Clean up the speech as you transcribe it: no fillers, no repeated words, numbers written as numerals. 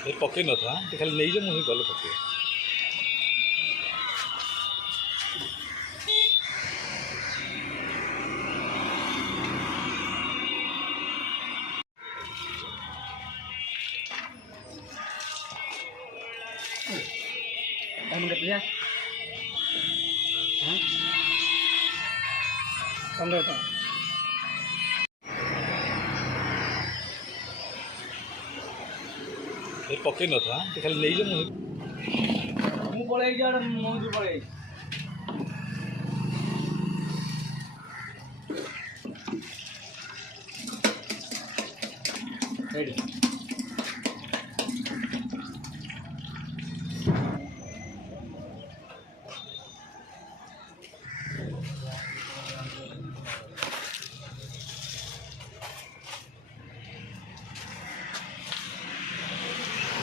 ଏ ପକେଇ ନଥା ଖାଲି ନେଇଯା ମୁଁ ଗଲେ ପକେଇ Kamu lihat ya? Hah? Kamu lihat? ଏ ପକେଇ ନଥା ଖାଲି ନେଇଯା ମୁଁ ପଳେଇ ଯାଆଡ ମଉଜ ପଳେଇ ରେଡି